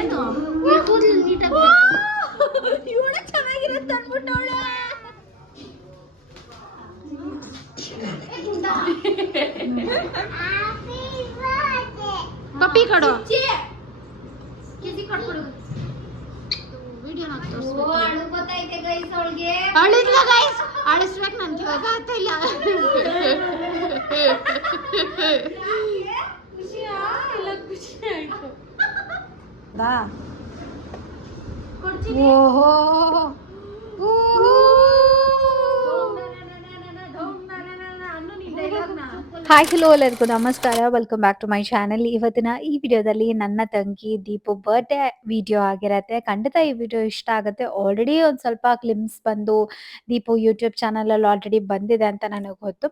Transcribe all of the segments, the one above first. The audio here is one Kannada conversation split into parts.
ಏನು ಕೂದಲು ನೀಟಾಗಿ ಇವಳು ಚೆನ್ನಾಗಿರುತ್ತೆ ಅನ್ಬಿಟ್ಟವಳೆ ಪಪ್ಪಿ ಕೊಡು ಕಿಸಿ ಕೊಟ್ಬಿಡು ವಿಡಿಯೋನ ಓ ಅಳು ಗೊತ್ತೈತೆ ಗೈಸ್ ಅವಳಿಗೆ ಅಳಿದ್ಲ ಗೈಸ್ ಅಳಿಸ್ಬೇಕು ನನ್ಗೆ ಇವಾಗ ಆಗ್ತಿಲ್ಲ ಖುಷಿಯಾ ಎಲ್ಲ ಖುಷಿ ಆಯ್ತು ಕೊಡ್ತೀನಿ ಓಹೋ ಅನ್ನು ನೀನ್ ಡೈಲಾಗ್ನ ಹಾಯ್ ಹಲೋ ಎಲ್ಲರಿಗೂ ನಮಸ್ಕಾರ. Welcome back to my channel ಇವತ್ತಿನ ಈ ವಿಡಿಯೋದಲ್ಲಿ ನನ್ನ ತಂಗಿ ದೀಪು ಬರ್ಡೇ ವಿಡಿಯೋ ಆಗಿರತ್ತೆ. ಖಂಡಿತ ಈ ವಿಡಿಯೋ ಇಷ್ಟ ಆಗುತ್ತೆ. ಆಲ್ರೆಡಿ ಒಂದು ಸ್ವಲ್ಪ ಕ್ಲಿಮ್ಸ್ ಬಂದು ದೀಪು ಯೂಟ್ಯೂಬ್ ಚಾನಲಲ್ಲಿ ಆಲ್ರೆಡಿ ಬಂದಿದೆ ಅಂತ ನನಗೆ ಗೊತ್ತು.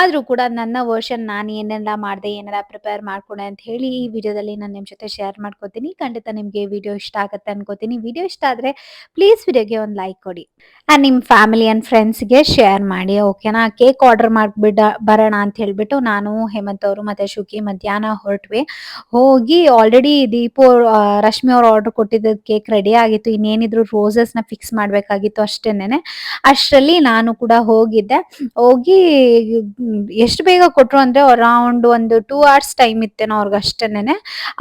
ಆದರೂ ಕೂಡ ನನ್ನ ವರ್ಷನ್ ನಾನು ಏನೆಲ್ಲ ಮಾಡಿದೆ, ಏನೆಲ್ಲ ಪ್ರಿಪೇರ್ ಮಾಡ್ಕೊಂಡೆ ಅಂತ ಹೇಳಿ ಈ ವಿಡಿಯೋದಲ್ಲಿ ನಾನು ನಿಮ್ಮ ಜೊತೆ ಶೇರ್ ಮಾಡ್ಕೋತೀನಿ. ಖಂಡಿತ ನಿಮಗೆ ವಿಡಿಯೋ ಇಷ್ಟ ಆಗುತ್ತೆ ಅನ್ಕೋತೀನಿ. ವಿಡಿಯೋ ಇಷ್ಟ ಆದರೆ ಪ್ಲೀಸ್ ವಿಡಿಯೋಗೆ ಒಂದು ಲೈಕ್ ಕೊಡಿ. ಆ್ಯಂಡ್ ನಿಮ್ಮ ಫ್ಯಾಮಿಲಿ ಆ್ಯಂಡ್ ಫ್ರೆಂಡ್ಸ್ಗೆ ಶೇರ್ ಮಾಡಿ ಓಕೆನಾ ಕೇಕ್ ಆರ್ಡರ್ ಮಾಡಿಬಿಡ, ಬರೋಣ ಅಂತ ಹೇಳ್ಬಿಟ್ಟು ನಾನು ಹೇಮಂತ್ ಅವರು ಮತ್ತೆ ಶುಕಿ ಮಧ್ಯಾಹ್ನ ಹೊರಟ್ವಿ. ಹೋಗಿ ಆಲ್ರೆಡಿ ದೀಪು ರಶ್ಮಿ ಅವ್ರು ಆರ್ಡರ್ ಕೊಟ್ಟಿದ್ದ ಕೇಕ್ ರೆಡಿ ಆಗಿತ್ತು. ಇನ್ನೇನಿದ್ರು ರೋಸಸ್ನ ಫಿಕ್ಸ್ ಮಾಡ್ಬೇಕಾಗಿತ್ತು ಅಷ್ಟೇನೆ ಅಷ್ಟರಲ್ಲಿ ನಾನು ಕೂಡ ಹೋಗಿದ್ದೆ. ಹೋಗಿ, ಎಷ್ಟು ಬೇಗ ಕೊಟ್ರು ಅಂದ್ರೆ ಅರೌಂಡ್ ಒಂದು ಟೂ ಅವರ್ಸ್ ಟೈಮ್ ಇತ್ತೇನೋ ಅವ್ರಿಗೆ ಅಷ್ಟೇನೆ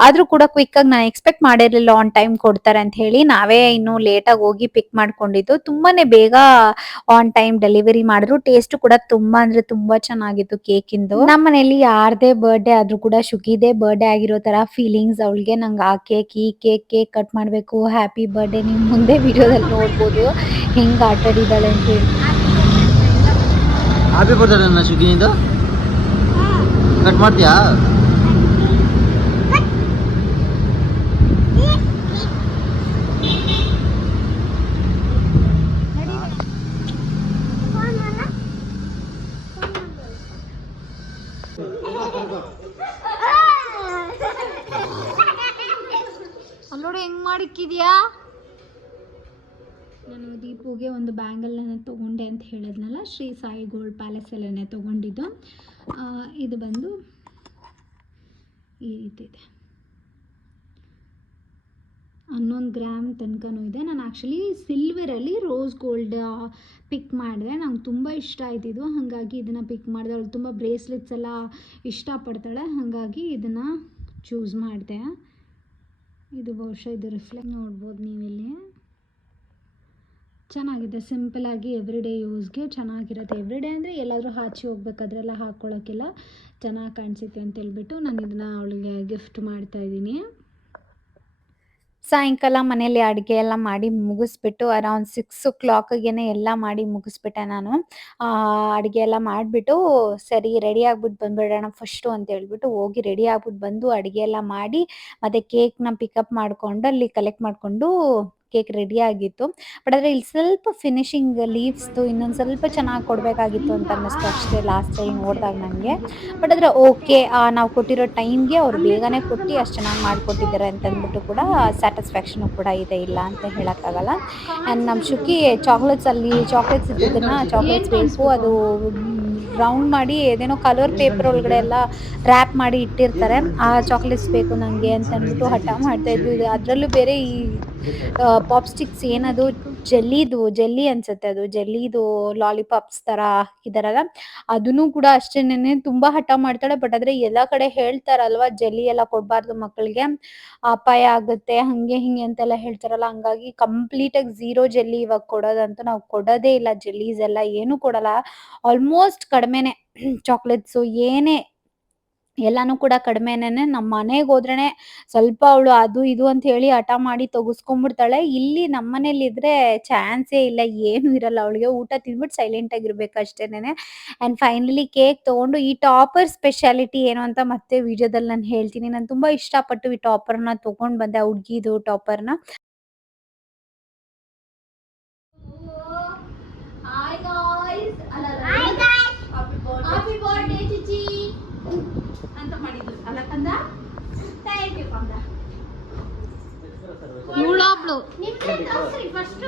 ಆದ್ರೂ ಕೂಡ ಕ್ವಿಕ್ ಆಗಿ ನಾನು ಎಕ್ಸ್ಪೆಕ್ಟ್ ಮಾಡಿರ್ಲಿಲ್ಲ ಆನ್ ಟೈಮ್ ಕೊಡ್ತಾರೆ ಅಂತ ಹೇಳಿ ನಾವೇ ಇನ್ನು ಲೇಟ್ ಆಗಿ ಹೋಗಿ ಪಿಕ್ ಮಾಡ್ಕೊಂಡಿದ್ದು. ತುಂಬಾನೇ ಬೇಗ ಆನ್ ಟೈಮ್ ಡೆಲಿವರಿ ಮಾಡಿದ್ರು. ಟೇಸ್ಟ್ ಕೂಡ ತುಂಬಾ ಅಂದ್ರೆ ತುಂಬಾ ಚೆನ್ನಾಗಿತ್ತು ಕೇಕಿಂದು ನಮ್ಮ ಮನೇಲಿ ಯಾರದೇ ಬರ್ಡೇ ಆದ್ರೂ ಕೂಡ ಶುಕಿದೇ ಬರ್ಡೇ ಆಗಿರೋ ತರ ಫೀಲಿಂಗ್ಸ್ ಅವಳಿಗೆ ನಂಗೆ ಆ ಕೇಕ್ ಈ ಕೇಕ್ ಕೇಕ್ ಕಟ್ ಮಾಡಬೇಕು ಹ್ಯಾಪಿ ಬರ್ಡೇ ನಿಮ್ಮ ಮುಂದೆ ವಿಡಿಯೋದಲ್ಲಿ ನೋಡ್ಬೋದು. ಹೆಂಗೆ ಆಟ ಆಡಿದ್ದಾಳೆ ಅಂತ ಹೇಳಿ. ಹ್ಯಾಪಿ ಬರ್ತಾರೆ ಶುಗಿನಿಂದು ಕಟ್ ಮಾಡ್ತೀಯಾ ಅಲ್ಲೋಡು ಹೆಂಗ್ ಮಾಡಿಕ್ಕಿದ್ಯಾ ನಾನು ದೀಪುಗೆ ಒಂದು ಬ್ಯಾಂಗಲ್ನ ತೊಗೊಂಡೆ ಅಂತ ಹೇಳಿದ್ನಲ್ಲ, ಶ್ರೀ ಸಾಯಿ ಗೋಲ್ಡ್ ಪ್ಯಾಲೇಸಲ್ಲೇ ತೊಗೊಂಡಿದ್ದು. ಇದು ಬಂದು ಈ ರೀತಿ ಇದೆ ಹನ್ನೊಂದು ಗ್ರಾಮ್ ತನಕನೂ ಇದೆ. ನಾನು ಆ್ಯಕ್ಚುಲಿ ಸಿಲ್ವರಲ್ಲಿ ರೋಸ್ ಗೋಲ್ಡ್ ಪಿಕ್ ಮಾಡಿದೆ. ನಂಗೆ ತುಂಬ ಇಷ್ಟ ಆಯ್ತಿದ್ದು ಹಾಗಾಗಿ ಇದನ್ನು ಪಿಕ್ ಮಾಡಿದೆ. ಅವಳು ತುಂಬ ಬ್ರೇಸ್ಲೆಟ್ಸ್ ಎಲ್ಲ ಇಷ್ಟಪಡ್ತಾಳೆ. ಹಾಗಾಗಿ ಇದನ್ನು ಚೂಸ್ ಮಾಡಿದೆ. ಇದು ಬಹುಶಃ ಇದು ರಿಫ್ಲೆಕ್ಟ್ ನೋಡ್ಬೋದು ನೀವಿಲ್ಲಿ. ಚೆನ್ನಾಗಿದೆ. ಸಿಂಪಲ್ ಆಗಿ ಎವ್ರಿ ಡೇ ಯೂಸ್ಗೆ ಚೆನ್ನಾಗಿರುತ್ತೆ. ಎವ್ರಿ ಡೇ ಅಂದರೆ ಎಲ್ಲಾದರೂ ಹಾಚಿ ಹೋಗ್ಬೇಕಾದ್ರೆಲ್ಲ ಹಾಕ್ಕೊಳ್ಳೋಕ್ಕೆಲ್ಲ ಚೆನ್ನಾಗಿ ಕಾಣಿಸುತ್ತೆ ಅಂತ ಹೇಳ್ಬಿಟ್ಟು ನಾನು ಇದನ್ನು ಅವಳಿಗೆ ಗಿಫ್ಟ್ ಮಾಡ್ತಾ ಇದ್ದೀನಿ. ಸಾಯಂಕಾಲ ಮನೇಲಿ ಅಡುಗೆ ಎಲ್ಲ ಮಾಡಿ ಮುಗಿಸ್ಬಿಟ್ಟು ಅರೌಂಡ್ ಸಿಕ್ಸ್ ಓ ಕ್ಲಾಕ್ಗೆನೆ ಎಲ್ಲ ಮಾಡಿ ಮುಗಿಸ್ಬಿಟ್ಟೆ ನಾನು. ಅಡುಗೆ ಎಲ್ಲ ಮಾಡಿಬಿಟ್ಟು ಸರಿ ರೆಡಿ ಆಗ್ಬಿಟ್ಟು ಬಂದ್ಬಿಡೋಣ ಫಸ್ಟು ಅಂತ ಹೇಳ್ಬಿಟ್ಟು ಹೋಗಿ ರೆಡಿ ಆಗ್ಬಿಟ್ಟು ಬಂದು ಅಡುಗೆ ಎಲ್ಲ ಮಾಡಿ ಮತ್ತು ಕೇಕ್ನ ಪಿಕಪ್ ಮಾಡಿಕೊಂಡು ಅಲ್ಲಿ ಕಲೆಕ್ಟ್ ಮಾಡಿಕೊಂಡು ಕೇಕ್ ರೆಡಿ ಆಗಿತ್ತು. ಬಟ್ ಆದರೆ ಇಲ್ಲಿ ಸ್ವಲ್ಪ ಫಿನಿಶಿಂಗ್ ಲೀವ್ಸ್ದು ಇನ್ನೊಂದು ಸ್ವಲ್ಪ ಚೆನ್ನಾಗಿ ಕೊಡಬೇಕಾಗಿತ್ತು ಅಂತ ಅನ್ನಿಸ್ತು ಅಷ್ಟೇ ಲಾಸ್ಟ್ ಟೈಮ್ ನೋಡಿದಾಗ ನನಗೆ ಬಟ್ ಆದರೆ ಓಕೆ ನಾವು ಕೊಟ್ಟಿರೋ ಟೈಮ್ಗೆ ಅವ್ರು ಬೇಗನೆ ಕೊಟ್ಟು ಅಷ್ಟು ಚೆನ್ನಾಗಿ ಮಾಡಿಕೊಟ್ಟಿದ್ದಾರೆ ಅಂತ ಅಂದ್ಬಿಟ್ಟು ಕೂಡ ಸ್ಯಾಟಿಸ್ಫ್ಯಾಕ್ಷನು ಕೂಡ ಇದೆ ಇಲ್ಲ ಅಂತ ಹೇಳೋಕ್ಕಾಗಲ್ಲ. ಆ್ಯಂಡ್ ನಮ್ಮ ಶುಕಿ ಚಾಕ್ಲೇಟ್ಸ್ ಅಲ್ಲಿ ಚಾಕ್ಲೇಟ್ಸ್ ಇದ್ದದನ್ನು ಚಾಕ್ಲೇಟ್ಸ್ ಬೇಕು, ಅದು ರೌಂಡ್ ಮಾಡಿ ಏನೇನೋ ಕಲರ್ ಪೇಪರ್ ಒಳಗಡೆ ಎಲ್ಲ ರ್ಯಾಪ್ ಮಾಡಿ ಇಟ್ಟಿರ್ತಾರೆ. ಆ ಚಾಕ್ಲೇಟ್ಸ್ ಬೇಕು ನನಗೆ ಅಂತ ಅಂದ್ಬಿಟ್ಟು ಹಠ ಮಾಡ್ತಾ ಇದ್ವಿ. ಅದರಲ್ಲೂ ಬೇರೆ ಈ ಪಾಪ್ ಸ್ಟಿಕ್ಸ್ ಏನದು ಜೆಲ್ಲಿದು, ಜೆಲ್ಲಿ ಅನ್ಸುತ್ತೆ ಅದು. ಜೆಲ್ಲಿದು ಲಾಲಿಪಾಪ್ಸ್ ತರ ಹಾಕಿದಾರಲ್ಲ ಅದನ್ನು ಕೂಡ ಅಷ್ಟೇನೆ ತುಂಬಾ ಹಠ ಮಾಡ್ತಾಳೆ. ಬಟ್ ಆದ್ರೆ ಎಲ್ಲ ಕಡೆ ಹೇಳ್ತಾರಲ್ವಾ, ಜೆಲ್ಲಿ ಎಲ್ಲ ಕೊಡ್ಬಾರ್ದು ಮಕ್ಕಳಿಗೆ ಅಪಾಯ ಆಗುತ್ತೆ, ಹಂಗೆ ಹಿಂಗೆ ಅಂತೆಲ್ಲ ಹೇಳ್ತಾರಲ್ಲ. ಹಂಗಾಗಿ ಕಂಪ್ಲೀಟ್ ಆಗಿ ಝೀರೋ ಜೆಲ್ಲಿ ಇವಾಗ ಕೊಡೋದಂತೂ ನಾವು ಕೊಡೋದೇ ಇಲ್ಲ. ಜೆಲ್ಲೀಸ್ ಎಲ್ಲ ಏನು ಕೊಡಲ್ಲ. ಆಲ್ಮೋಸ್ಟ್ ಕಡಿಮೆನೆ ಚಾಕ್ಲೇಟ್ಸು ಏನೇ ಎಲ್ಲಾನು ಕೂಡ ಕಡಿಮೆನೇನೆ ನಮ್ಮ ಮನೆಗೆ ಹೋದ್ರೇನೆ ಸ್ವಲ್ಪ ಅವಳು ಅದು ಇದು ಅಂತ ಹೇಳಿ ಹಠ ಮಾಡಿ ತಗಸ್ಕೊಂಡ್ಬಿಡ್ತಾಳೆ ಇಲ್ಲಿ ನಮ್ಮ ಮನೇಲಿ ಇದ್ರೆ ಚಾನ್ಸೇ ಇಲ್ಲ ಏನು ಇರಲ್ಲ. ಅವಳಿಗೆ ಊಟ ತಿಂದ್ಬಿಟ್ಟು ಸೈಲೆಂಟ್ ಆಗಿರ್ಬೇಕು ಅಷ್ಟೇನೆ ಅಂಡ್ ಫೈನಲಿ ಕೇಕ್ ತಗೊಂಡು ಈ ಟಾಪರ್ ಸ್ಪೆಷಾಲಿಟಿ ಏನು ಅಂತ ಮತ್ತೆ ವಿಡಿಯೋದಲ್ಲಿ ನಾನು ಹೇಳ್ತೀನಿ. ನಾನು ತುಂಬಾ ಇಷ್ಟಪಟ್ಟು ಈ ಟಾಪರ್ನ ತಗೊಂಡ್ ಬಂದೆ ಆ ಹುಡ್ಗಿದು ಟಾಪರ್ನ ಹಾಯ್ ಗಾಯ್ಸ್ ಅಲ್ಲ hi guys happy birthday Chichi ಅಂತ ಮಾಡಿದ್ರು ಅಲ್ಲ ಕಂದ? ಥ್ಯಾಂಕ್ ಯು ಕಂದ. ಇವಳೊಬ್ಳು ನಿಮ್ಗೆ ತೋರ್ಸ್ರಿ ಫಸ್ಟ್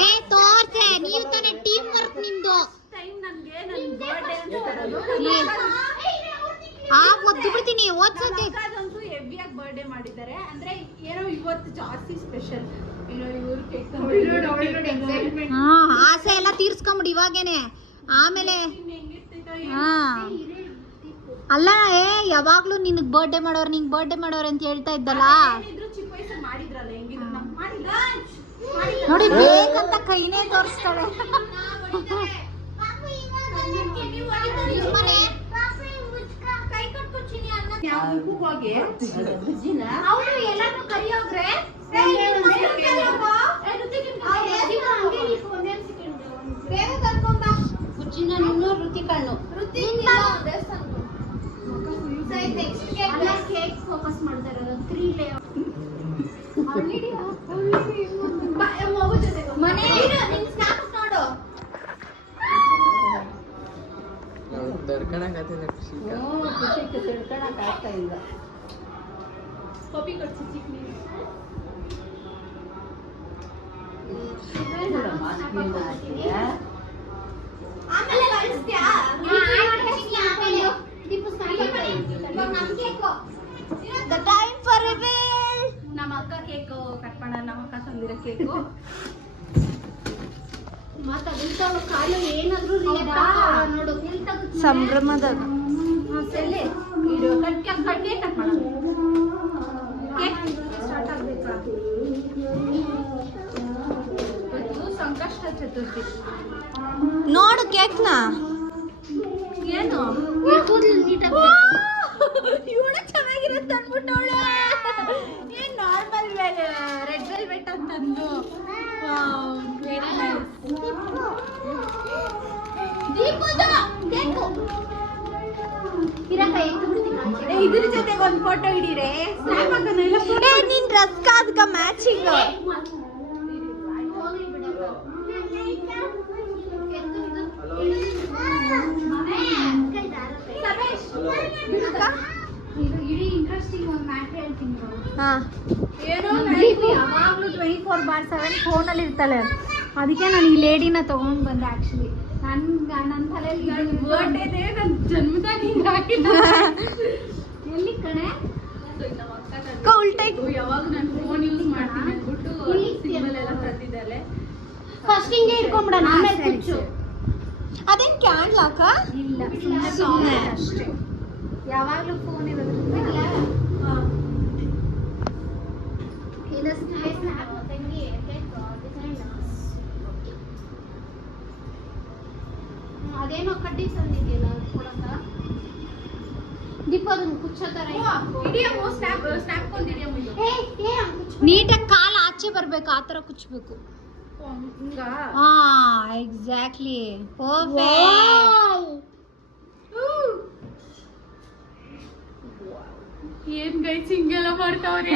ಏ ತೋರ್ಸೆ. ನೀವು ತಾನೇ ಟೀಮ್ ವರ್ಕ್ ನಿಮ್ದು. ಟೈಮ್ ನನಗೆ ನನ್ನ ಬರ್ತ್ಡೇ ಅಂತ ಬರೋದು ಏ. ಆ ಒದ್ದು ಬಿಡ್ತೀನಿ ಅದಂತೂ ಹೆವಿಯಾಗಿ ಮಾಡಿದ್ದಾರೆ. ಅಂದ್ರೆ ಏನೋ ಇವತ್ತು ಜಾಸ್ತಿ ಸ್ಪೆಷಲ್ ಏನೋ ಇವ್ರು ಕೇಕ್ ಹಾ ಆಸೆ ಎಲ್ಲ ತೀರ್ಸ್ಕೊಂಬಿಡಿ ಇವಾಗೇನೆ. ಆಮೇಲೆ ಹಾ. ಅಲ್ಲ ಏ ಯಾವಾಗ್ಲೂ ನಿನಗ್ ಬರ್ಡೇ ಮಾಡೋರು ನಿಂಗ್ ಬರ್ಡೇ ಮಾಡೋರು ಅಂತ ಹೇಳ್ತಾ ಇದ್ದಲ್ಲ? ನೋಡಿ ಬೇಕಂತ ಕೈನೇ ತೋರಿಸ್ತಾಳೆ. ಅವ್ರು ಎಲ್ಲಾರ್ನೂ ಕರಿಯೋಗ್ರೆ. ಬೇಗ ಫೋಕಸ್ ಮಾಡ್ತಾ ಇರೋದು ತ್ರೀ ಮನೆ ನಿನ್ ಸ್ನಾಪ್ ನೋಡು. ಕಾಪಿ ಕೊಡ್ಸಿ ಚಿಕ್ಕ ಆಮೇಲೆ ಕಳಿಸ್ತ್ಯಾ ದ ಟೈಮ್ ಫಾರ್ ರಿವೀಲ್ ನಮ್ಮ ಅಕ್ಕ ಕೇಕು ಕಟ್ ಮಾಡೋಣ ನಮ್ಮ ಅಕ್ಕ ತಂದಿರೋ ಕೇಕು. ಮತ್ತೆ ಅದಂತವ ಕಾಲು ಏನಾದ್ರೂ ನೋಡು. ಸಂಭ್ರಮದಾಗ. ಸೆಲ್ಲೆ ಇದು ಕಟ್ ಕಟ್ ಕಟ್ ಕಟ್ ಮಾಡೋಣ. ಕೇಕ್ ಸ್ಟಾರ್ಟ್ ಆಗ್ಬೇಕಾ? ಇವತ್ತು ಸಂಕಷ್ಟ ಚತುರ್ಥಿ. ನೋಡು ಕೇಕ್ನ. ಇದ್ರ ಜೊತೆಗೆ ಒಂದು ಫೋಟೋ ಹಿಡೀರೆ? ಸ್ನ್ಯಾಪ್ ಹಾಕೋಣ ಇಲ್ಲ ಏ ನಿನ್ ಡ್ರೆಸ್ ಮ್ಯಾಚಿಂಗ್ ಯಾವಾಗಲೂ ಟ್ವೆಂಟಿ ಫೋರ್ ಬಾರ್ ಸೆವೆನ್ ಫೋನಲ್ಲಿ ಇರ್ತಾಳೆ. ಅದಕ್ಕೆ ನಾನು ಈ ಲೇಡಿನ ತಗೊಂಡ್ ಬಂದೆ ಆಕ್ಚುಲಿ ನನ್ ನನ್ನ ತಲೆಯಲ್ಲಿ ಬರ್ಡೇ ನನ್ನ ಜನ್ಮದಾಗ ಹಿಂಗಾಗಿಲ್ಲ ಎಲ್ಲಿ ಕಣೆ. ಉಲ್ಟೈ ಯಾವಾಗ ನಾನು ಫೋನ್ ಯೂಸ್ ಮಾಡ್ತೀನಿ ಅಂದ್ಬಿಟ್ಟು ಸಿಗ್ನಲ್ ಎಲ್ಲ ತಂದಿದ್ದಾಳೆ ಫಸ್ಟ್ ಹಿಂಗೆ ಇಟ್ಕೊಂಡ್ಬಿಡೋಣ ಆಮೇಲೆ ಕುಚ್ಚು ಅದೇನ್ ಕ್ಯಾಂಡ್ಲ್ ಅಕ್ಕ? ಇಲ್ಲ. ಸುಮ್ಮನೆ ಅಷ್ಟೇ. ಯಾವಾಗಲೂ ಫೋನ್ ಇರೋದ್ರಿಂದ ಇದು ಸ್ನ್ಯಾಪ್ ತಂಗಿ ಅದೇನೋ ಕಡ್ಡಿ ತಂದಿದೆಯಲ್ಲ ಕೊಡಕ್ಕ? ನೀಟಾಗಿ ಕಾಲು ಆಚೆ ಬರ್ಬೇಕು ಆ ತರ ಕುಚ್ಬೇಕು. ಹಿಂಗ? ಹಾ ಎಕ್ಸಾಕ್ಟ್ಲಿ. ಪರ್ಫೆಕ್ಟ್ ಏನ್ ಗೈಸ್ ಹಿಂಗೆಲ್ಲ ಮಾಡ್ತಾವ್ರೆ?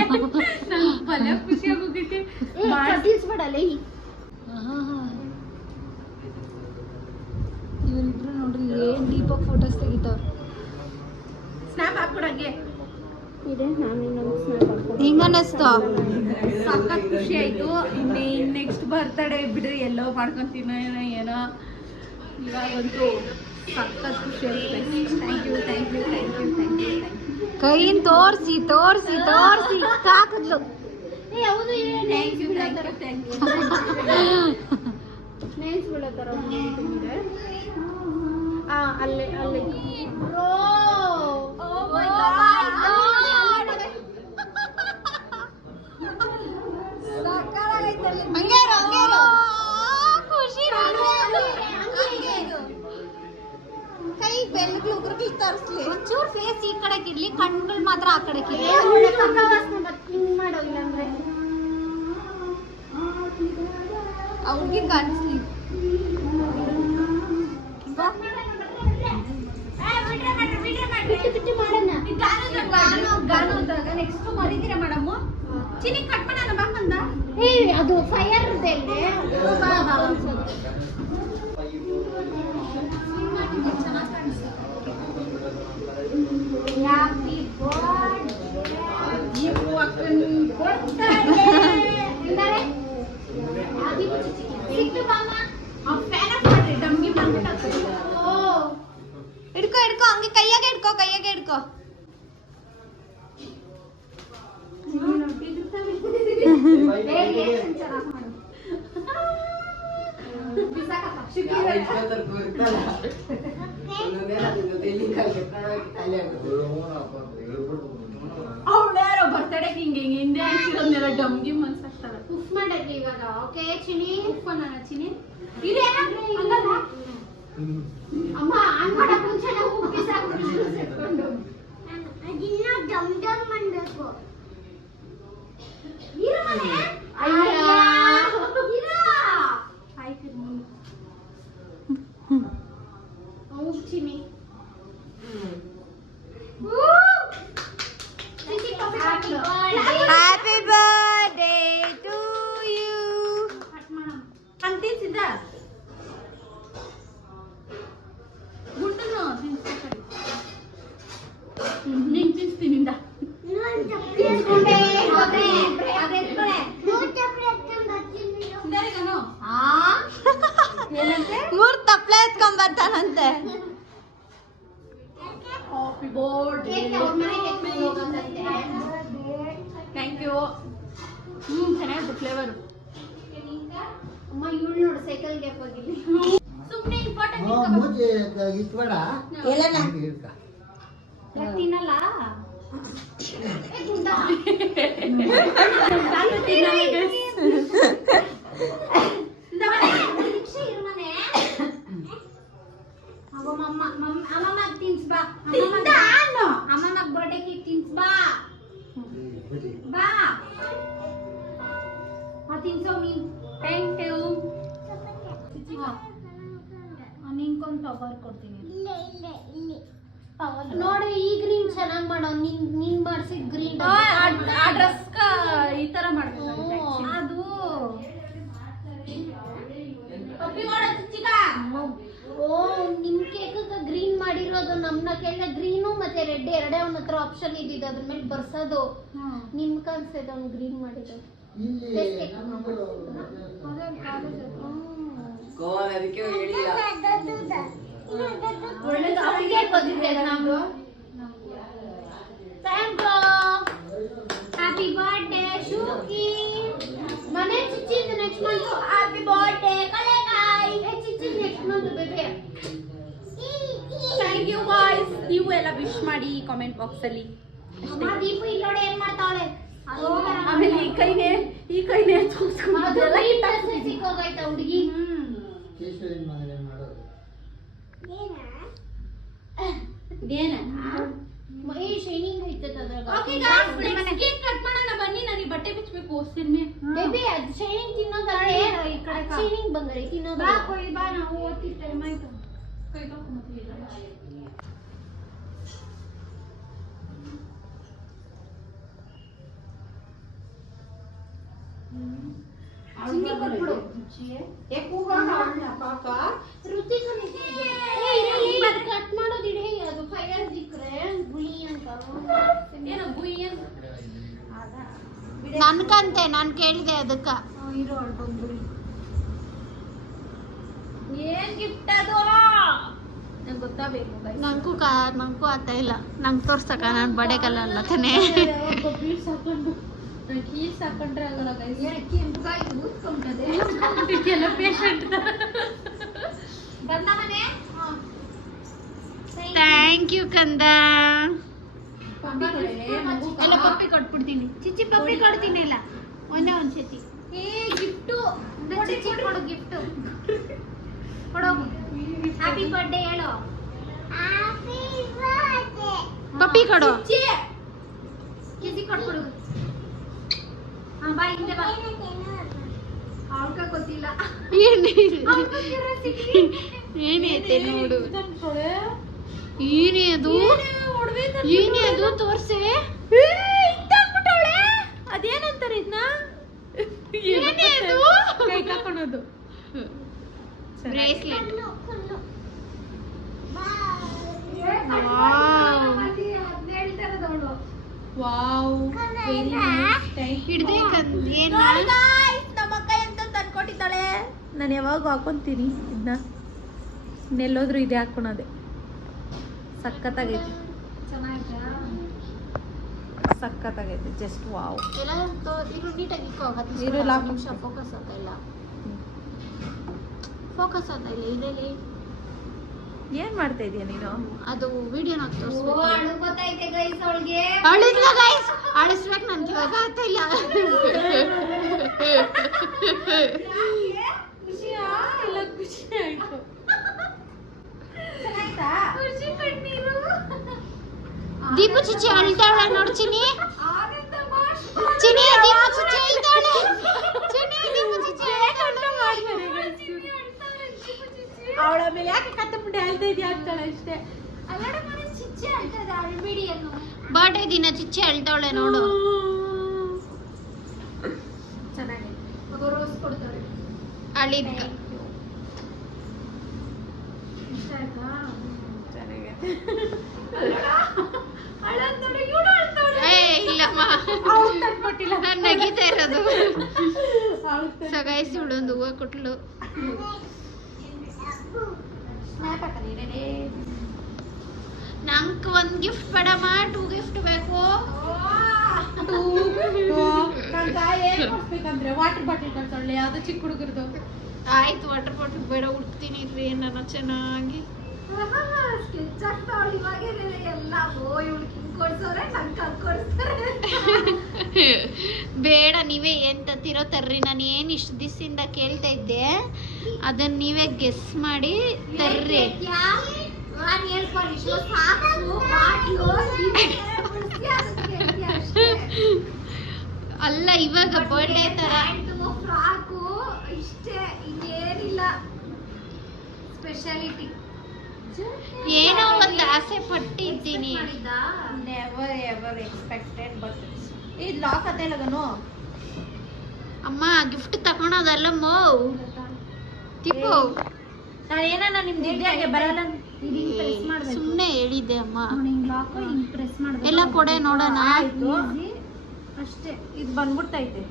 ನಂಗೆ ಖುಷಿ ಕಟ್ಟಿಸ್ಬಿಡಲ್ಲ ಇವರಿಬ್ರು ನೋಡ್ರಿ ಏನ್ ದೀಪಕ್ ಫೋಟೋಸ್ ತೆಗಿತಾವ್ರ. ಸ್ನ್ಯಾಪ್ ಹಾಕ್ಬಿಡಂಗೆ. ಇದೆ ನಾನು ಇನ್ನೊಂದು ಸ್ನ್ಯಾಪ್ ಹಾಕ್ತೀನಿ ಸಖತ್ ಖುಷಿ ಆಯ್ತು. ಇನ್ನು ನೆಕ್ಸ್ಟ್ ಬರ್ತಡೇ ಬಿಡ್ರಿ ಎಲ್ಲೋ ಮಾಡ್ಕೊಂತೀನ ಏನೋ ಏನೋ. ಇವಾಗಂತೂ ಸಖತ್ ಖುಷಿ ಆಯ್ತು thank you thank you thank you thank you thank you ಕೈನ್ ತೋರ್ಸಿ ತೋರ್ಸಿ ತೋರ್ಸಿ. ಹೌದು thank you thank you thank ಥರ. ಅಲ್ಲೇ ಅಲ್ಲೇ. ತೋರಿಸ್ಲಿ ಒಂಚೂರು ಫೇಸ್ ಈ ಕಡೆಗೆ ಇರ್ಲಿ ಕಣ್ಗಳು ಮಾತ್ರ ಆ ಕಡೆಗೆ ಇರ್ಲಿ ಅವ್ರಿಗೆ ಕಾಣಿಸ್ಲಿ ಬಿಟ್ಟು ಬಿಟ್ಟು ಮಾಡೋಣ. ನೆಕ್ಸ್ಟ್ ಮರಿದಿರ ಮೇಡಮ್ ಚಿನಿ ಕಟ್ ಮಾಡೋಣ ಬಾ ಬಂದ. ಏ ಅದು ಫೈರ್ ಇದೆ ಬಾ ಬಾ. ಎಂದರೆ? ಸಿಕ್ತು. ಓ. ಹಿಡ್ಕೋ ಹಿಡ್ಕೋ ಹಂಗೆ ಕೈಯಾಗೆ ಹಿಡ್ಕೋ ಕೈಯಾಗೆ ಹಿಡ್ಕೋ ಅವಳ್ಯಾರೋ ಬರ್ತಡೇ ಹಿಂಗೆ ಹಿಂಗೆ ಹಿಂದೆ ಹಾಕ್ತಿರೋದ್ನೆಲ್ಲ ಡಮ್ಗಿ ಮನ್ಸಾಕ್ತಾಳೆ ಉಫ್ ಮಾಡಕ್ಕೆ ಇವಾಗ ಓಕೆ ಚಿನಿ ಉಪ್ಪ ನನ್ನ ಚಿನಿ ಇರೇ ಹಂಗಲ್ಲ ಅಮ್ಮ ಹಂಗ್ ಮಾಡಕ್ ಮುಂಚೆ ನಾವು ಉಪ್ಪು ಬಿಸಾಕ್ಬಿಟ್ಟು ಸೇರ್ಕೊಂಡು. ಇರು ಮನೆ. ಅಯ್ಯ. ಇರು. ಆಯ್ತು ಮುಂದೆ ಉಪ್ಪು ಚಿನಿ ಹ್ಯಾಪಿ ಬರ್ಡೇ ಟು ಯು ಅಂತಿಸಿದ ಗುಂಡನ್ನು ಆಗಿಲ್ಲ ಸುಮ್ಮನೆ ಈ ಫೋಟೋ ಮೂಜಿ ಇಟ್ಬೇಡ ಹಿಡ್ಕ. ತಿನ್ನಲ್ಲ? ಏ, ಮಾಡಿರೋದು ನಮ್ನ ಕೇಳ ಗ್ರೀನು ಮತ್ತೆ ರೆಡ್ ಎರಡೇ ಅವನ ಹತ್ರ ಆಪ್ಷನ್ ಇದ್ದಿದ್ದು ಅದ್ರ ಮೇಲೆ ಬರ್ಸೋದು. ನಿಮ್ ಕಾಣಿಸ್ತದೆ ಅವ್ನು ಗ್ರೀನ್ ಮಾಡಿದ್ದು. ಹ್ಯಾಪಿ ಬರ್ಡೇ ಶೂಕಿ ಮನೆ ಚಿಚ್ಚಿ ನೆಕ್ಸ್ಟ್ ಮಂತ್ ಹ್ಯಾಪಿ ಬರ್ಡೇ ಕಳೆಕಾಯಿ ಏ Chichi next month baby thank you boys ನೀವು ಎಲ್ಲ ವಿಶ್ ಮಾಡಿ ಕಾಮೆಂಟ್ ಬಾಕ್ಸ್ ಅಲ್ಲಿ. ಅಮ್ಮ ದೀಪು ಇಲ್ಲೋಡೆ ಏನ್ ಮಾಡ್ತಾವಳೆ ಅದು ಆಮೇಲೆ ಈ ಕೈನೇ ಈ ಕೈನೇ ಅದು ತೋರ್ಸ್ಕೊಂಡು green dress ಸಿಕ್ಕೋಗೈತ ಹುಡುಗಿ? ಈಶ್ವರಿನ ಮಗನೇ ಮಾಡೋದು? ಏನ ಮೈ ಶೈನಿಂಗ್ ಐತದ ಅದ್ರಾಗ ಓಕೆ ಗಾಯ್ಸ್ ಕೇಕ್ ಕಟ್ ಮಾಡೋಣ ಬನ್ನಿ ನನಗೆ ಬಟ್ಟೆ ಬಿಚ್ಚಬೇಕು ಸಿನ್ಮೆ ಬೇಬಿ ಅದು ಶೈನಿಂಗ್ ತಿನ್ನೋದಲ್ಲೇ ಈ ಕಡೆ ಕಾ. ಶೈನಿಂಗ್ ಬಂಗಾರಿ ತಿನ್ನೋದು ಬಾ ಕೊಯ್ ಬಾ ನಾವು ಓದ್ತಿರ್ ಟೈಮ್ ಆಯ್ತು ಕೈ ತಗೊಂಡ್ಬಿಡ್ತೀವಿ ಚಿನ್ನಿ ಕೊಟ್ಬಿಡು ಋತಿಕ ಕಟ್ ಮಾಡೋದು ಇಡೀ ಅದು ಫೈರ್ ದಿಕ್ರೆ ಗುಳಿ ಅಂತ ಏನೋ ಗುಯ್ಯನ್ ನನ್ಕಂತೆ ನಾನು ಕೇಳಿದೆ ಅದಕ್ಕ. ಇರೋ ಏನ್ ಗಿಫ್ಟ್ ಅದು? ನಂಗೆ ಗೊತ್ತಾಗಬೇಕು ಕಾ ನಂಗು ಆತ ಇಲ್ಲ. ನಂಗೆ ತೋರ್ಸಕ ನಾನು ಬಡೆಗಲ್ಲ ಅಲ್ಲ ತಾನೆ. ಕೀಸ್ ಹಾಕೊಂಡು ಕೀಸ್ ಹಾಕೊಂಡ್ರೆ ಆಗಲ್ಲ ಎಲ್ಲ ಪೇಷಂಟ್ ಥ್ಯಾಂಕ್ ಯು ಕಂದ ಎಲ್ಲ ಪಪ್ಪಿ ಕೊಟ್ಬಿಡ್ತೀನಿ. ಚಿಚ್ಚಿ ಪಪ್ಪಿ ಕೊಡ್ತೀನಿ ಎಲ್ಲ ಒಂದೇ ಒಂದ್ ಸತಿ ಏ ಗಿಫ್ಟು ಕೊಡು ಗಿಫ್ಟ್ ಕೊಡೋಗು ಹ್ಯಾಪಿ ಬರ್ತ್ಡೇ ಹೇಳು. ಪಪ್ಪಿ ಕೊಡು. ಕಿಸಿ ಕೊಟ್ಬಿಡು. ಹಾ ಬಾ ಹಿಂದೆ ಬಾ. ಅವಕ ಗೊತ್ತಿಲ್ಲ. ಏನೈತೆ ನೋಡು. ಏನೇ ಅದು? ಏನೇ ಅದು? ತೋರ್ಸೆ. ಅದೇನಂತಾರೆ ಇದನ್ನ ಏನೇ ಅದು? ಕೈ ಬ್ರೇಸ್ಲೆಟ್. ವಾವ್. ಹಿಡ್ದೆ ಎಂತ ತಂದ್ಕೊಟ್ಟಿದ್ದಾಳೆ. ನಾನು ಯಾವಾಗ ಹಾಕೊಂತೀನಿ ಇದನ್ನ ಇನ್ನೆಲ್ಲೋದ್ರೂ ಇದೆ ಹಾಕೊಳೋದೆ ಸಖತ್ತಾಗೈತೆ. ಸಖತ್ತಾಗೈತೆ ಜಸ್ಟ್ ವಾವ್ ನಿಮಿಷ ಫೋಕಸ್ ಆಗ್ತಾ ಇಲ್ಲ. ಫೋಕಸ್ ಆಗ್ತಾ ಇಲ್ಲ ಇದೇಲಿ ಏನ್ ಮಾಡ್ತಾ ಇದೀಯ ನೀನು? ಅದು ವಿಡಿಯೋನ ತೋರಿಸ್ಬೇಕು. ಅಳು ಗೊತ್ತೈತೆ ಗೈಸ್ ಅವಳಿಗೆ. ಅಳಿದ್ಲ ಗೈಸ್ ಅಳಿಸ್ಬೇಕು ನನ್ಗೆ ಇವಾಗ ಆಗ್ತಾ ಇಲ್ಲ. ಎಲ್ಲ ಖುಷಿ ಆಯ್ತು. ಖುಷಿ ಕಣ್ಣೀರು ದೀಪು ಚಿಚ್ಚಿ ಅಳ್ತಾಳೆ ನೋಡ್ ಚಿನಿ ಚಿನಿ ದೀಪು ಚಿಚ್ಚಿ ಅಳ್ತಾಳೆ ಚಿನಿ ದೀಪು ಚಿಚ್ಚಿ ಅವಳ ಮೇಲೆ ಯಾಕೆ ಕತ್ತು ಮುಂಡೆ ಹೇಳ್ತಾ ಇದೀಯ ಅಂತಾಳೆ ಅಷ್ಟೇ. ಬರ್ಡೇ ದಿನ ಚಿಚ್ಚೆ ಅಳ್ತಾಳೆ ನೋಡು. ಚೆನ್ನಾಗಿದೆ. ರೋಸ್ ಕೊಡ್ತಾಳೆ. ಅಳಿದ್ಕ. ಇಷ್ಟ ಆಯ್ತಾ? ಚೆನ್ನಾಗೈತೆ ಅಳೋದ್ ನೋಡಿ ಇವಳು ಅಳ್ತಾಳೆ ಏ ಇಲ್ಲಮ್ಮ ಅವ್ಳು ತಂದ್ಕೊಟ್ಟಿಲ್ಲ ನಾನ್ ನಗಿತಾ ಇರೋದು ಅವ್ಳು ಸೊ ಗೈಸ್ ಇವಳೊಂದು ಹೂವ ಕೊಟ್ಲು ಸ್ನ್ಯಾಪ್ ಹಾಕಲಿ ರೆಡಿ ನಂಗೆ ಒಂದ್ ಗಿಫ್ಟ್ ಬೇಡಮ್ಮ ಟೂ ಗಿಫ್ಟ್ ಬೇಕು. ವಾಟರ್ ಬಾಟಲ್ ಕಳ್ಸೊಳ್ಳೆ ಯಾವ್ದೋ ಚಿಕ್ಕ ಹುಡುಗರದು. ಆಯ್ತು ವಾಟರ್ ಬಾಟಲ್ ಬೇಡ ಉಡ್ತೀನಿ ಇರ್ರಿ ನಾನು ಚೆನ್ನಾಗಿ. ಸ್ಕೆಚ್ ಆಗ್ತಾವಳು ಇವಾಗೇ ಎಲ್ಲ ಓ ಇವಳು ಬೇಡ ನೀವೇ ಏನ್ ತತ್ತಿರೋ ತರ್ರಿ. ನಾನು ಏನ್ ಇಷ್ಟು ದಿವಸದಿಂದ ಕೇಳ್ತಾ ಇದ್ದೆ ಅದನ್ನ ನೀವೇ ಗೆಸ್ ಮಾಡಿ ತರ್ರಿ. ಅಲ್ಲ ಇವಾಗ ಬರ್ಡೇ ತರ. ಫ್ರಾಕು ಇಷ್ಟೇ ಇನ್ನೇನಿಲ್ಲ. ಸ್ಪೆಷಾಲಿಟಿ ಏನೋ ಒಂದು ಆಸೆ ಪಟ್ಟಿದ್ದೀನಿ. ನೆವರ್ ಎಕ್ಸ್ಪೆಕ್ಟೆಡ್ ಬಟ್ ಈ ಲಾಕ್ ಅದೇ ಲಗನು. ಅಮ್ಮ ಗಿಫ್ಟ್ ತಗೊಳೋದಲ್ಲ ಮೋ ತಿಪ್ಪು. ನಾನು ಏನಾನ ನಿಮ್ ದುಡ್ಡಿಯಾಗೆ ಬರಲ್ಲ? ಸುಮ್ಮನೆ ಹೇಳಿದ್ದೆ ಅಮ್ಮ. ಹಿಂಗ್ ಲಾಕ್ ಹಿಂಗ್ ಪ್ರೆಸ್ ಮಾಡ್ಬೇಕು. ಎಲ್ಲ ಕೊಡೆ ನೋಡೋಣ. ಅಷ್ಟೇ ಇದು ಬಂದ್ಬಿಡ್ತೈತೆ.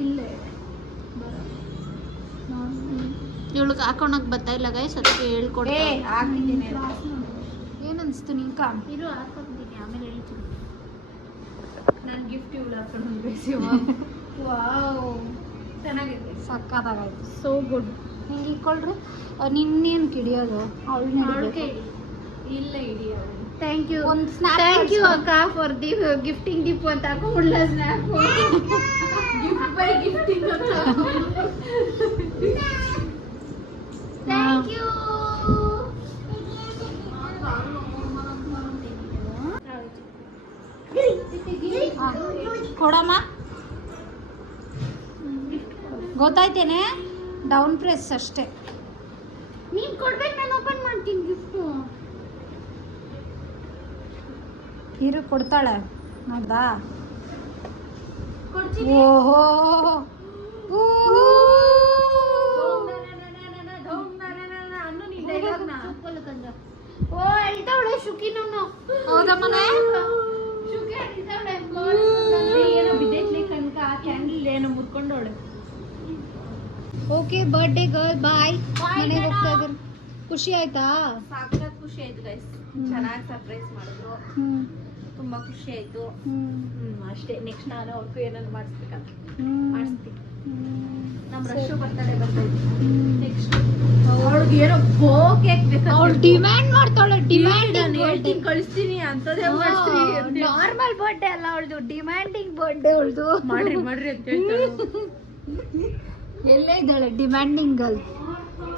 ಇಲ್ಲೇ. ಇವಳಿಗೆ ಹಾಕೊಳಕ್ ಬರ್ತಾ ಇಲ್ಲ ಗೈಸ್ ಅದಕ್ಕೆ ಹೇಳ್ಕೊಡ್ತೀನಿ ಅನ್ಸ್ತು ನಿಂಕ ಇರು ಹಾಕೊಂತೀನಿ ಆಮೇಲೆ ಹೇಳ್ತೀನಿ ನಾನು ಗಿಫ್ಟ್ ಇವಳು ಹಾಕೊಂಡು ಬೇಸಿ ವಾವ್ ಚೆನ್ನಾಗಿದೆ. ಸಕ್ಕತ್ತಾಗಾಯ್ತು ಸೋ ಗುಡ್ ಹಿಂಗೆ ಇಕ್ಕೊಳ್ರಿ ನಿನ್ನೇನು ಕಿಡಿಯೋದು? ಅವಳು ಅವಳಿಗೆ ಇಲ್ಲ ಇಡಿ ಥ್ಯಾಂಕ್ ಯು ಒಂದು ಸ್ನ್ಯಾಪ್ ಥ್ಯಾಂಕ್ ಯು ಅಕ್ಕ ಫಾರ್ ದಿ ಗಿಫ್ಟಿಂಗ್ ಡಿಪ್ ಅಂತ ಹಾಕೊಂಡ್ಲ ಸ್ನ್ಯಾಪ್ ಗಿಫ್ಟ್ ಬೈ ಗಿಫ್ಟಿಂಗ್ ಅಂತ ಥ್ಯಾಂಕ್ ಯು ಕೊಡಮ್ಮ. ಗೊತ್ತಾಯ್ತೇನೆ? ಡೌನ್ ಪ್ರೆಸ್ ಅಷ್ಟೇ. ನೀನ್ ಕೊಡ್ಬೇಕು ನಾನು ಓಪನ್ ಮಾಡ್ತೀನಿ ಗಿಫ್ಟು ಇರು ಕೊಡ್ತಾಳೆ. ನೋಡ್ದಾ? ಓಹೋ! ಓ ಹೇಳ್ತಾವಳೆ ಶುಕಿ ನಾನು ಹೌದಮ್ಮನೆ ಶುಕಿ ಹೇಳ್ತಾವಳೆ ಏನೋ ಬಿದ್ದೈತ್ಲಿ ಕಣ್ಕ ಏನೋ ಮುರ್ಕೊಂಡವಳೆ. ಓಕೆ ಬರ್ಡೇ ಗರ್ಲ್ ಬಾಯ್ ಮನೆಗೆ. ಹೋಗ್ತಾ ಇದ್ದಾರೆ ಖುಷಿ ಆಯ್ತಾ? ಸಾಕಾಗ್ ಖುಷಿ ಆಯ್ತು ಗೈಸ್ ಚೆನ್ನಾಗಿ ಸರ್ಪ್ರೈಸ್ ಮಾಡಿದ್ರು. ಹ್ಮ್. ತುಂಬಾ ಖುಷಿ ಆಯ್ತು. ಹ್ಮ್. ಅಷ್ಟೇ. ನೆಕ್ಸ್ಟ್ ನಾನು ಅವ್ರಿಗೂ ಏನಾದ್ರು ಮಾಡಿಸ್ಬೇಕಂತ. ಮಾಡಿಸ್ತೀನಿ. ನಮ್ಮ. ರಶು ಬರ್ತಡೆ ಬರ್ತೈತಿ ನೆಕ್ಸ್ಟ್ ಅವ್ಳಿಗೆ ಏನೋ ಬೋ ಕೇಕ್ ಅವ್ಳು ಡಿಮ್ಯಾಂಡ್ ಮಾಡ್ತಾಳೆ ಡಿಮ್ಯಾಂಡ್ ನಾನು ಹೇಳ್ತೀನಿ ಕಳಿಸ್ತೀನಿ ಅಂತದೇ ಮಾಡಿಸ್ರಿ ಅಂತ ಹೇಳಿ. ನಾರ್ಮಲ್ ಬರ್ಡೇ ಅಲ್ಲ ಅವಳದು ಡಿಮ್ಯಾಂಡಿಂಗ್ ಬರ್ಡೇ ಅವಳದು. ಮಾಡ್ರಿ ಮಾಡ್ರಿ ಅಂತ ಹೇಳ್ತಾಳೆ. ಎಲ್ಲೇ ಇದ್ದಾಳೆ demanding girl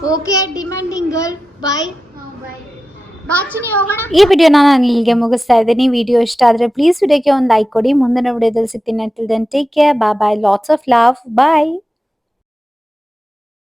okay demanding girl bye ಈ ವಿಡಿಯೋನ ನಾನು ಇಲ್ಲಿಗೆ ಮುಗಿಸ್ತಾ ಇದ್ದೀನಿ. ವಿಡಿಯೋ ಇಷ್ಟ ಆದ್ರೆ ಪ್ಲೀಸ್ ವಿಡಿಯೋಗೆ ಒಂದು ಲೈಕ್ ಕೊಡಿ. ಮುಂದಿನ ವಿಡಿಯೋದಲ್ಲಿ ಸಿಗ್ತೀನಿ take care bye bye lots of love bye